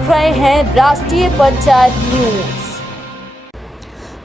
देख रहे हैं राष्ट्रीय पंचायत न्यूज।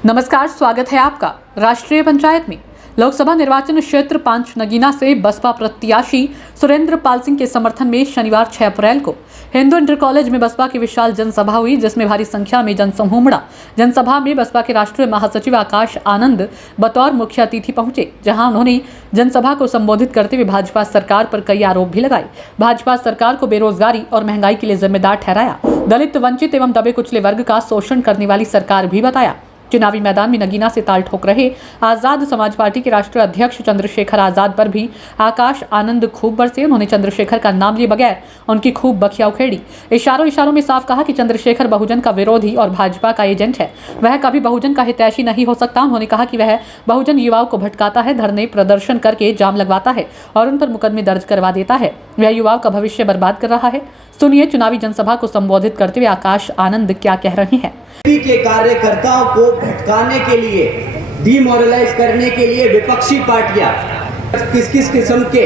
नमस्कार, स्वागत है आपका राष्ट्रीय पंचायत में। लोकसभा निर्वाचन क्षेत्र 5 नगीना से बसपा प्रत्याशी सुरेंद्र पाल सिंह के समर्थन में शनिवार 6 अप्रैल को हिंदू इंटर कॉलेज में बसपा की विशाल जनसभा हुई, जिसमें भारी संख्या में जनसमूह उमड़ा। जनसभा में बसपा के राष्ट्रीय महासचिव आकाश आनंद बतौर मुख्य अतिथि पहुंचे, जहां उन्होंने जनसभा को संबोधित करते हुए भाजपा सरकार पर कई आरोप भी लगाए। भाजपा सरकार को बेरोजगारी और महंगाई के लिए जिम्मेदार ठहराया। दलित, वंचित एवं दबे कुचले वर्ग का शोषण करने वाली सरकार भी बताया। चुनावी मैदान में नगीना से ताल ठोक रहे आजाद समाज पार्टी के राष्ट्रीय अध्यक्ष चंद्रशेखर आजाद पर भी आकाश आनंद खूब बरसे। उन्होंने चंद्रशेखर का नाम लिए बगैर उनकी खूब बखिया उखेड़ी। इशारों में साफ कहा कि चंद्रशेखर बहुजन का विरोधी और भाजपा का एजेंट है। वह कभी बहुजन का हितैषी नहीं हो सकता। उन्होंने कहा कि वह बहुजन युवाओं को भटकाता है, धरने प्रदर्शन करके जाम लगवाता है और उन पर मुकदमे दर्ज करवा देता है। वह युवाओं का भविष्य बर्बाद कर रहा है। सुनिए चुनावी जनसभा को संबोधित करते हुए आकाश आनंद क्या कह रहे हैं। के कार्यकर्ताओं को भटकाने के लिए, डिमोरलाइज करने के लिए विपक्षी पार्टियां किस किस किस्म के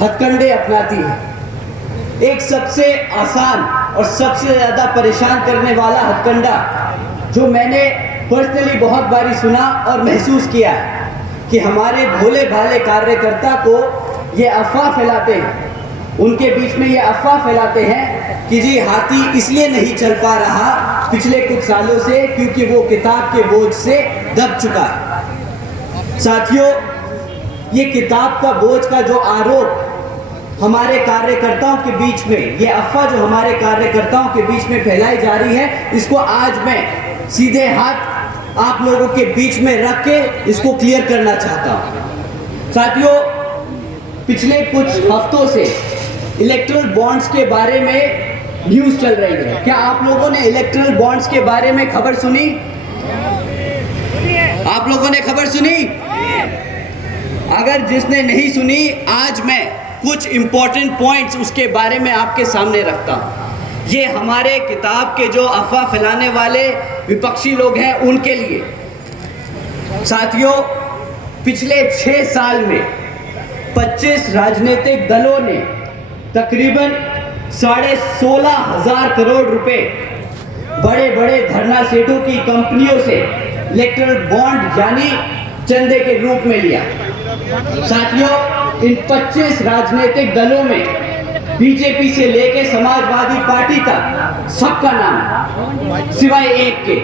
हथकंडे अपनाती हैं। एक सबसे आसान और सबसे ज्यादा परेशान करने वाला हथकंडा जो मैंने पर्सनली बहुत बारी सुना और महसूस किया है कि हमारे भोले भाले कार्यकर्ता को ये अफवाह फैलाते हैं, उनके बीच में ये अफवाह फैलाते हैं कि जी हाथी इसलिए नहीं चल पा रहा पिछले कुछ सालों से क्योंकि वो किताब के बोझ से दब चुका है। साथियों, ये किताब का बोझ का जो आरोप हमारे कार्यकर्ताओं के बीच में, ये अफवाह जो हमारे कार्यकर्ताओं के बीच में फैलाई जा रही है, इसको आज मैं सीधे हाथ आप लोगों के बीच में रख के इसको क्लियर करना चाहता हूं। साथियों, पिछले कुछ हफ्तों से इलेक्ट्रल बॉन्ड्स के बारे में न्यूज़ चल रही है। क्या आप लोगों ने इलेक्ट्रल बॉन्ड्स के बारे में खबर सुनी? आप लोगों ने खबर सुनी? अगर जिसने नहीं सुनी, आज मैं कुछ इंपॉर्टेंट पॉइंट्स उसके बारे में आपके सामने रखता हूं। ये हमारे किताब के जो अफवाह फैलाने वाले विपक्षी लोग हैं उनके लिए। साथियों, पिछले 6 साल में 25 राजनीतिक दलों ने तकरीबन 16,500 करोड़ रुपए बड़े बड़े धरना सेठों की कंपनियों से इलेक्ट्रल बॉन्ड यानी चंदे के रूप में लिया। साथियों, इन 25 राजनीतिक दलों में बीजेपी से लेके समाजवादी पार्टी तक सबका नाम सिवाय एक के।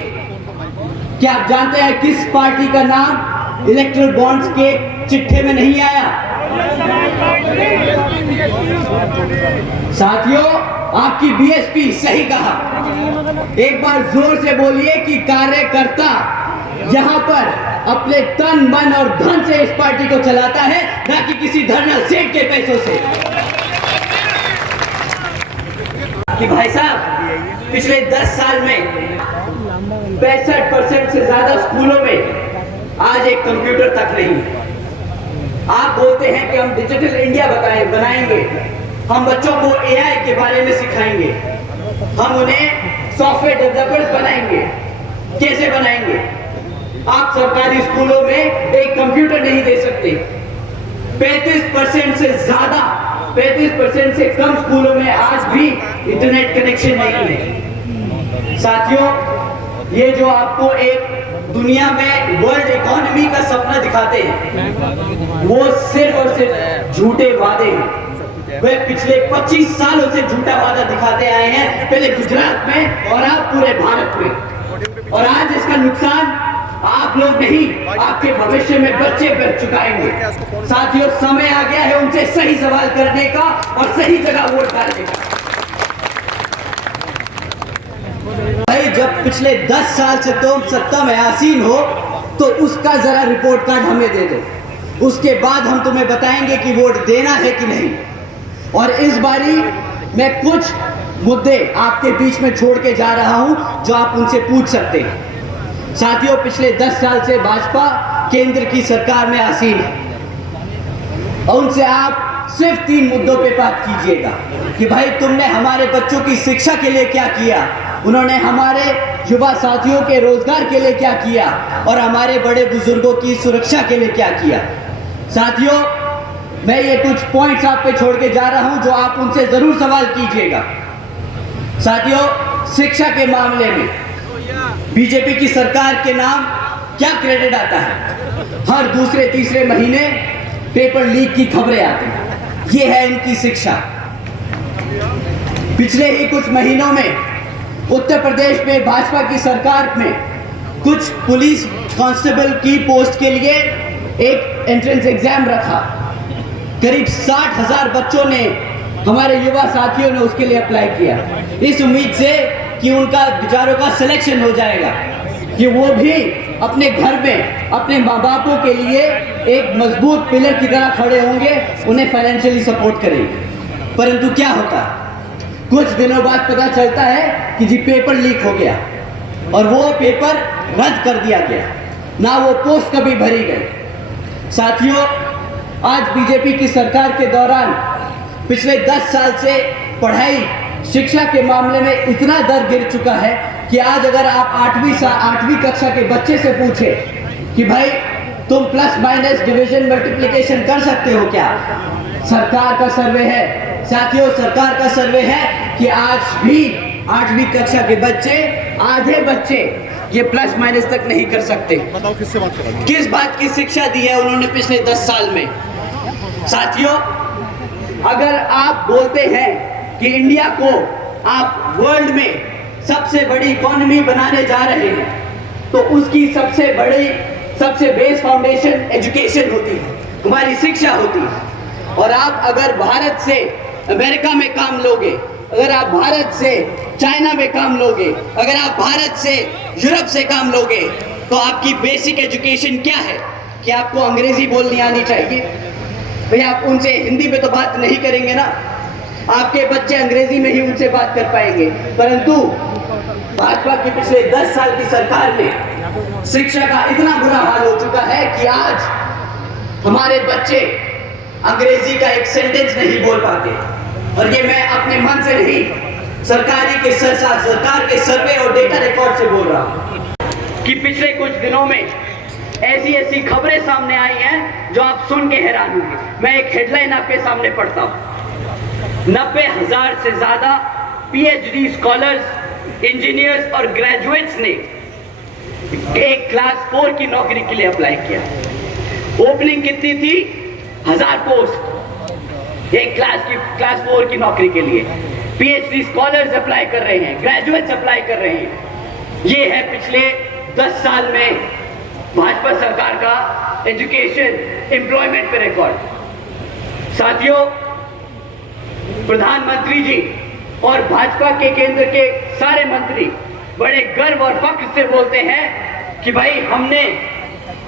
क्या आप जानते हैं किस पार्टी का नाम इलेक्ट्रल बॉन्ड्स के चिट्ठे में नहीं आया? साथियों, आपकी बीएसपी सही कहा। एक बार जोर से बोलिए कि कार्यकर्ता यहां पर अपने तन, मन और धन से इस पार्टी को चलाता है, ना कि किसी धरना सेठ के पैसों से। कि भाई साहब, पिछले 10 साल में 65% से ज्यादा स्कूलों में आज एक कंप्यूटर तक नहीं। आप बोलते हैं कि हम डिजिटल इंडिया बनाएंगे, हम बच्चों को एआई के बारे में सिखाएंगे, हम उन्हें सॉफ्टवेयर डेवलपर्स बनाएंगे। कैसे बनाएंगे? आप सरकारी स्कूलों में एक कंप्यूटर नहीं दे सकते। 35% से ज्यादा, 35% से कम स्कूलों में आज भी इंटरनेट कनेक्शन नहीं है। साथियों, ये जो आपको एक दुनिया में वर्ल्ड इकोनॉमी का सपना दिखाते हैं, वो सिर्फ और सिर्फ झूठे वादे हैं। वे पिछले 25 सालों से झूठा वादा दिखाते आए हैं, पहले गुजरात में और अब पूरे भारत में। और आज इसका नुकसान आप लोग नहीं, आपके भविष्य में बच्चे कर चुकाएंगे। साथियों, समय आ गया है उनसे सही सवाल करने का और सही जगह वोट डालने का। भाई, जब पिछले 10 साल से तुम सत्ता में आसीन हो तो उसका जरा रिपोर्ट कार्ड हमें दे दो, उसके बाद हम तुम्हें बताएंगे कि वोट देना है कि नहीं। और इस बारी मैं कुछ मुद्दे आपके बीच में छोड़ के जा रहा हूं जो आप उनसे पूछ सकते हैं। साथियों, पिछले 10 साल से भाजपा केंद्र की सरकार में आसीन है और उनसे आप सिर्फ 3 मुद्दों पे बात कीजिएगा कि भाई तुमने हमारे बच्चों की शिक्षा के लिए क्या किया, उन्होंने हमारे युवा साथियों के रोजगार के लिए क्या किया और हमारे बड़े बुजुर्गों की सुरक्षा के लिए क्या किया। साथियों, मैं ये कुछ पॉइंट्स आप पे छोड़ के जा रहा हूं जो आप उनसे जरूर सवाल कीजिएगा। साथियों, शिक्षा के मामले में बीजेपी की सरकार के नाम क्या क्रेडिट आता है? हर दूसरे तीसरे महीने पेपर लीक की खबरें आती हैं। ये है इनकी शिक्षा। पिछले ही कुछ महीनों में उत्तर प्रदेश में भाजपा की सरकार में कुछ पुलिस कांस्टेबल की पोस्ट के लिए एक एंट्रेंस एग्जाम रखा। करीब 60,000 बच्चों ने, हमारे युवा साथियों ने उसके लिए अप्लाई किया, इस उम्मीद से कि उनका बेचारों का सिलेक्शन हो जाएगा, कि वो भी अपने घर में अपने माँ बापों के लिए एक मजबूत पिलर की तरह खड़े होंगे, उन्हें फाइनेंशियली सपोर्ट करेंगे। परंतु क्या होता, कुछ दिनों बाद पता चलता है कि जी पेपर लीक हो गया और वो पेपर रद्द कर दिया गया, ना वो पोस्ट कभी भरी गई। साथियों, आज बीजेपी की सरकार के दौरान पिछले 10 साल से पढ़ाई शिक्षा के मामले में इतना दर गिर चुका है कि आज अगर आप 8वीं कक्षा के बच्चे से पूछे कि भाई तुम प्लस माइनस डिवीजन मल्टीप्लिकेशन कर सकते हो क्या, सरकार का सर्वे है साथियों, सरकार का सर्वे है कि आज भी 8वीं कक्षा के बच्चे, आधे बच्चे ये प्लस माइनस तक नहीं कर सकते। बताओ किससे बात करेंगे? किस बात की शिक्षा दी है उन्होंने पिछले 10 साल में? साथियों, अगर आप बोलते हैं कि इंडिया को आप वर्ल्ड में सबसे बड़ी इकोनॉमी बनाने जा रहे हैं, तो उसकी सबसे बड़ी, सबसे बेस फाउंडेशन एजुकेशन होती है, हमारी शिक्षा होती है। और आप अगर भारत से अमेरिका में काम लोगे, अगर आप भारत से चाइना में काम लोगे, अगर आप भारत से यूरोप से काम लोगे, तो आपकी बेसिक एजुकेशन क्या है कि आपको अंग्रेजी बोलनी आनी चाहिए। भैया आप उनसे हिंदी में तो बात नहीं करेंगे ना, आपके बच्चे अंग्रेजी में ही उनसे बात कर पाएंगे। परंतु भाजपा की पिछले 10 साल की सरकार में शिक्षा का इतना बुरा हाल हो चुका है कि आज हमारे बच्चे अंग्रेजी का एक सेंटेंस नहीं बोल पाते। और ये मैं अपने मन से नहीं, सरकार के सर्वे और डेटा रिकॉर्ड से बोल रहा हूं कि पिछले कुछ दिनों में ऐसी खबरें सामने आई हैं जो आप सुन के हैरान होंगे। मैं एक हेडलाइन आपके सामने पढ़ता हूं। 90,000 से ज्यादा पीएचडी स्कॉलर्स, इंजीनियर्स और ग्रेजुएट्स ने एक क्लास 4 की नौकरी के लिए अप्लाई किया। ओपनिंग कितनी थी? 1000 पोस्ट एक क्लास 4 की नौकरी के लिए। पीएचडी स्कॉलर्स अप्लाई कर रहे हैं, ग्रेजुएट्स अप्लाई कर रहे हैं। ये है पिछले 10 साल में भाजपा सरकार का एजुकेशन एम्प्लॉयमेंट पे रिकॉर्ड। साथियों, प्रधानमंत्री जी और भाजपा के केंद्र के सारे मंत्री बड़े गर्व और फख्र से बोलते हैं कि भाई हमने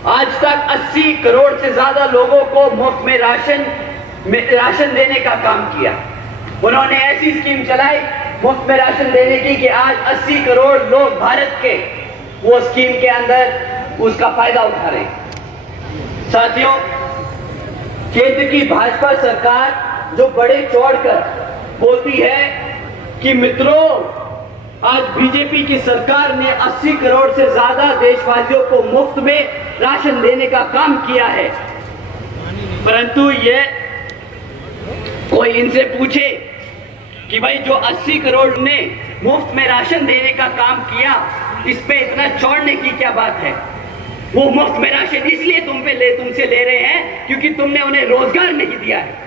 आज तक 80 करोड़ से ज्यादा लोगों को मुफ्त में राशन देने का काम किया। उन्होंने ऐसी स्कीम चलाई मुफ्त में राशन देने की कि आज 80 करोड़ लोग भारत के वो स्कीम के अंदर उसका फायदा उठा रहे हैं। साथियों, केंद्र की भाजपा सरकार जो बड़े चौड़कर बोलती है कि मित्रों आज बीजेपी की सरकार ने 80 करोड़ से ज्यादा देशवासियों को मुफ्त में राशन देने का काम किया है, परंतु ये कोई इनसे पूछे कि भाई जो 80 करोड़ ने मुफ्त में राशन देने का काम किया, इस पे इतना चौड़ने की क्या बात है? वो मुफ्त में राशन इसलिए तुमसे ले रहे हैं क्योंकि तुमने उन्हें रोजगार नहीं दिया है।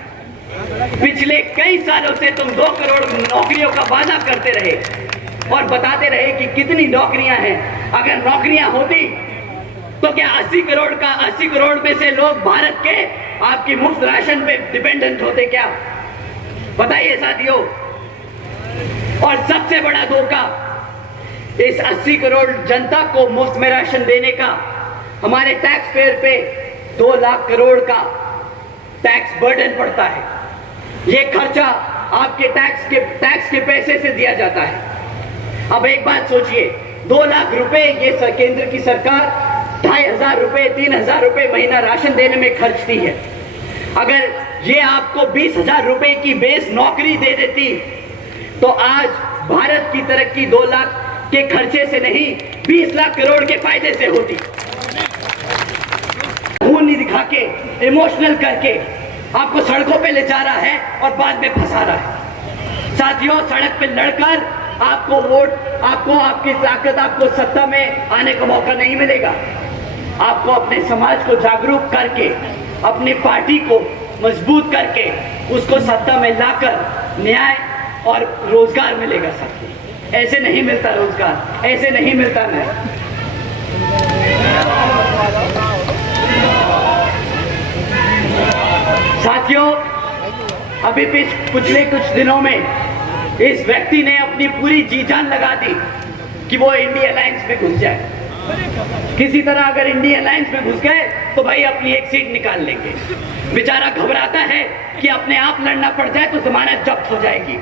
पिछले कई सालों से तुम 2 करोड़ नौकरियों का वादा करते रहे और बताते रहे कि कितनी नौकरियां हैं। अगर नौकरियां होती तो क्या 80 करोड़ में से लोग भारत के आपकी मुफ्त राशन पे डिपेंडेंट होते क्या? बताइए साथियों। और सबसे बड़ा धोखा, इस 80 करोड़ जनता को मुफ्त में राशन देने का हमारे टैक्स पेयर पे 2 लाख करोड़ का टैक्स बर्डन पड़ता है। ये खर्चा आपके टैक्स के पैसे से दिया जाता है। अब एक बात सोचिए, 2 लाख रुपए ये केंद्र की सरकार 2,500 रुपए 3,000 रुपए महीना राशन देने में खर्चती है। अगर ये आपको 20,000 रुपए की बेस नौकरी दे देती तो आज भारत की तरक्की 2 लाख के खर्चे से नहीं 20 लाख करोड़ के फायदे से होती। खून दिखा के, इमोशनल करके आपको सड़कों पे ले जा रहा है और बाद में फंसा रहा है। साथियों, सड़क पे लड़कर आपको वोट, आपको आपकी ताकत, आपको सत्ता में आने का मौका नहीं मिलेगा। आपको अपने समाज को जागरूक करके, अपनी पार्टी को मजबूत करके उसको सत्ता में लाकर न्याय और रोजगार मिलेगा साथियों। ऐसे नहीं मिलता रोजगार, ऐसे नहीं मिलता न्याय। साथियों, अभी पिछले कुछ दिनों में इस व्यक्ति ने अपनी पूरी जी जान लगा दी कि वो इंडिया अलायंस में घुस जाए। किसी तरह अगर इंडिया अलायंस में घुस गए तो भाई अपनी एक सीट निकाल लेंगे। बेचारा घबराता है कि अपने आप लड़ना पड़ जाए तो जमानत जब्त हो जाएगी।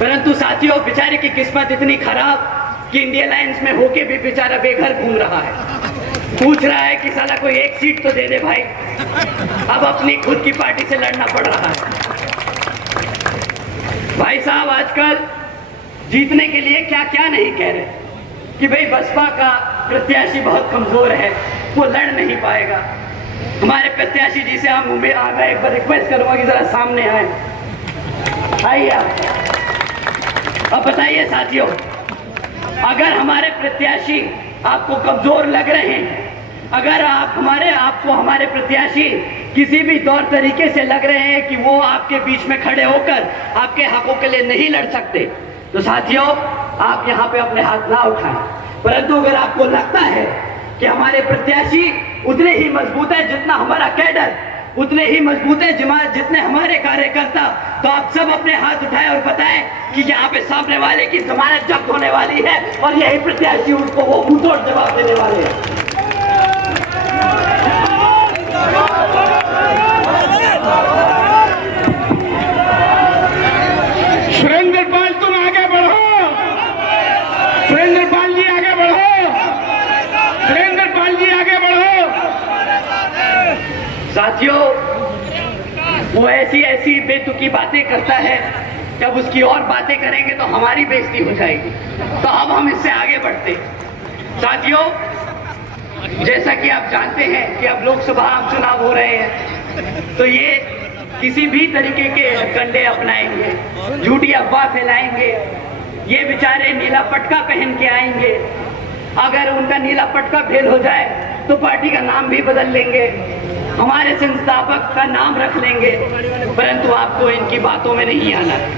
परंतु साथियों, बेचारे की किस्मत इतनी खराब कि इंडिया अलायंस में होके भी बेचारा बेघर घूम रहा है। पूछ रहा है कि साला कोई एक सीट तो दे दे भाई। अब अपनी खुद की पार्टी से लड़ना पड़ रहा है। भाई साहब, आजकल जीतने के लिए क्या क्या नहीं कह रहे कि भाई बसपा का प्रत्याशी बहुत कमजोर है, वो लड़ नहीं पाएगा। हमारे प्रत्याशी जी से हम मैं एक बार रिक्वेस्ट करूंगा कि जरा सामने आए। आइए अब बताइए साथियों, अगर हमारे प्रत्याशी आपको कमजोर लग रहे हैं, अगर आपको हमारे प्रत्याशी किसी भी तौर तरीके से लग रहे हैं कि वो आपके बीच में खड़े होकर आपके हकों के लिए नहीं लड़ सकते, तो साथियों आप यहाँ पे अपने हाथ ना उठाएं। परंतु अगर आपको लगता है कि हमारे प्रत्याशी उतने ही मजबूत है जितना हमारा कैडर, उतने ही मजबूत है जितने हमारे कार्यकर्ता, तो आप सब अपने हाथ उठाएं और बताएं कि यहाँ पे सामने वाले की जमानत जब्त होने वाली है और यही प्रत्याशी उसको वो मुंहतोड़ जवाब देने वाले हैं। सुरेंद्र पाल, तुम आगे बढ़ो। सुरेंद्र पाल जी आगे बढ़ो। सुरेंद्र पाल जी आगे बढ़ो। साथियों, वो ऐसी ऐसी बेतुकी बातें करता है, जब उसकी और बातें करेंगे तो हमारी बेइज्जती हो जाएगी। तो अब हम इससे आगे बढ़ते। साथियों, जैसा कि आप जानते हैं कि अब लोकसभा आम चुनाव हो रहे हैं, तो ये किसी भी तरीके के कंडे अपनाएंगे, झूठी अफवाह फैलाएंगे। ये बेचारे नीला पटका पहन के आएंगे। अगर उनका नीला पटका फेल हो जाए तो पार्टी का नाम भी बदल लेंगे, हमारे संस्थापक का नाम रख लेंगे। परंतु आपको इनकी बातों में नहीं आना है।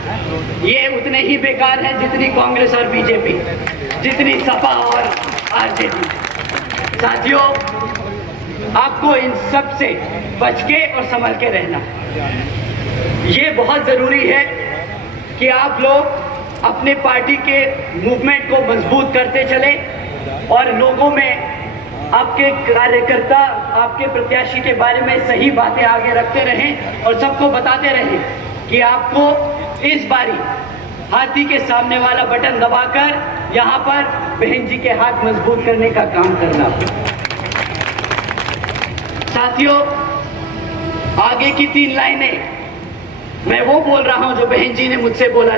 ये उतने ही बेकार हैं जितनी कांग्रेस और बीजेपी, जितनी सपा और आरजेडी। साथियों, आपको इन सब से बच के और संभल के रहना। ये बहुत जरूरी है कि आप लोग अपने पार्टी के मूवमेंट को मजबूत करते चले और लोगों में आपके कार्यकर्ता, आपके प्रत्याशी के बारे में सही बातें आगे रखते रहें और सबको बताते रहें कि आपको इस बारी हाथी के सामने वाला बटन दबाकर यहाँ पर बहन जी के हाथ मजबूत करने का काम करना। साथियों, आगे की 3 लाइनें मैं वो बोल रहा हूं जो बहन जी ने मुझसे बोला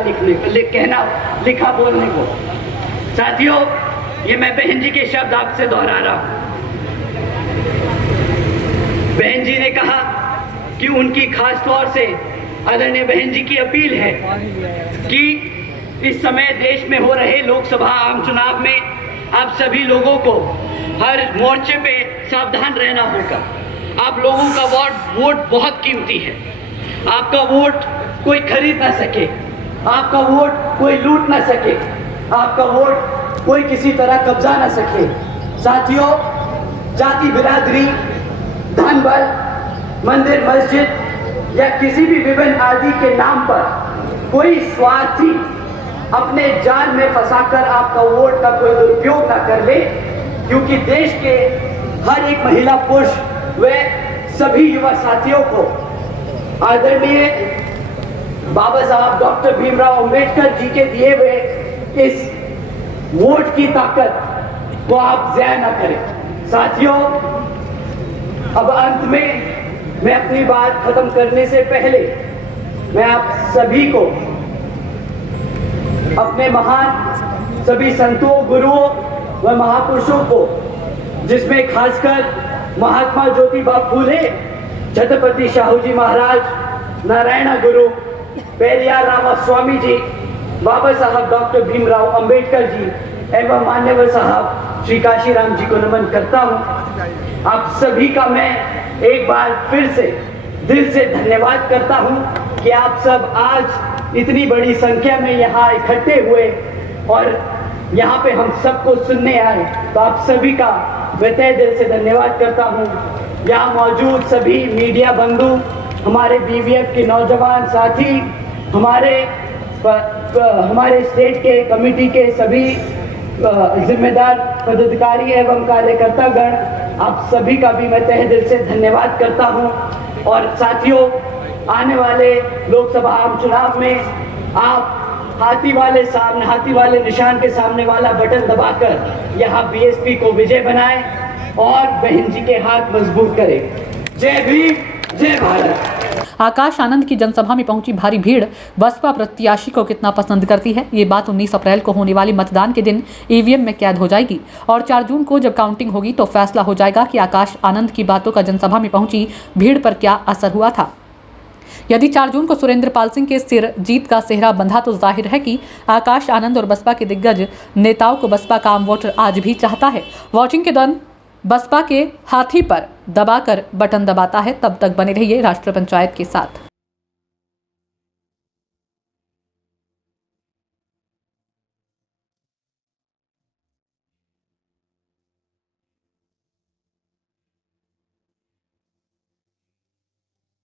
लिखा बोलने को। साथियों, ये मैं बहन जी के शब्द आपसे दोहरा रहा हूं। बहन जी ने कहा कि उनकी खास तौर से आदरणीय बहन जी की अपील है कि इस समय देश में हो रहे लोकसभा आम चुनाव में आप सभी लोगों को हर मोर्चे पे सावधान रहना होगा। आप लोगों का वोट बहुत कीमती है। आपका वोट कोई खरीद ना सके, आपका वोट कोई लूट ना सके, आपका वोट कोई किसी तरह कब्जा ना सके। साथियों, जाति बिरादरी, धन बल, मंदिर मस्जिद या किसी भी विभिन्न आदि के नाम पर कोई स्वार्थी अपने जाल में फंसाकर आपका वोट का कोई दुरुपयोग ना कर ले, क्योंकि देश के हर एक महिला पुरुष व सभी युवा साथियों को आदरणीय बाबा साहब डॉक्टर भीमराव अंबेडकर जी के दिए हुए इस वोट की ताकत को आप ज़ाया ना करें। साथियों, अब अंत में मैं अपनी बात खत्म करने से पहले मैं आप सभी को अपने महान सभी संतों, गुरुओं व महापुरुषों को, जिसमें खासकर महात्मा ज्योतिबा फूले, छत्रपति शाहू जी महाराज, नारायण गुरु पेरियार रामास्वामी जी, बाबा साहब डॉक्टर भीमराव अंबेडकर जी एवं मान्यवर साहब श्री काशीराम जी को नमन करता हूँ। आप सभी का मैं एक बार फिर से दिल से धन्यवाद करता हूँ कि आप सब आज इतनी बड़ी संख्या में यहाँ इकट्ठे हुए और यहाँ पे हम सबको सुनने आए, तो आप सभी का मैं तहे दिल से धन्यवाद करता हूँ। यहाँ मौजूद सभी मीडिया बंधु, हमारे BVF के नौजवान साथी, हमारे स्टेट के कमेटी के सभी जिम्मेदार पदाधिकारी एवं कार्यकर्तागण, आप सभी का भी मैं तहे दिल से धन्यवाद करता हूँ। और साथियों, आने वाले लोकसभा आम चुनाव में आप हाथी वाले निशान के सामने वाला बटन दबाकर यहाँ BSP को विजय बनाएं और बहन जी के हाथ मजबूत करें। जय भीम, जय भारत। आकाश आनंद की जनसभा में पहुंची भारी भीड़ बसपा प्रत्याशी को कितना पसंद करती है, ये बात 19 अप्रैल को होने वाली मतदान के दिन EVM में कैद हो जाएगी और 4 जून को जब काउंटिंग होगी तो फैसला हो जाएगा कि आकाश आनंद की बातों का जनसभा में पहुंची भीड़ पर क्या असर हुआ था। यदि 4 जून को सुरेंद्र पाल सिंह के सिर जीत का सेहरा बंधा तो जाहिर है कि आकाश आनंद और बसपा के दिग्गज नेताओं को बसपा का आम वोटर आज भी चाहता है। वोटिंग के दौरान बसपा के हाथी पर दबाकर बटन दबाता है। तब तक बने रहिए राष्ट्रीय पंचायत के साथ।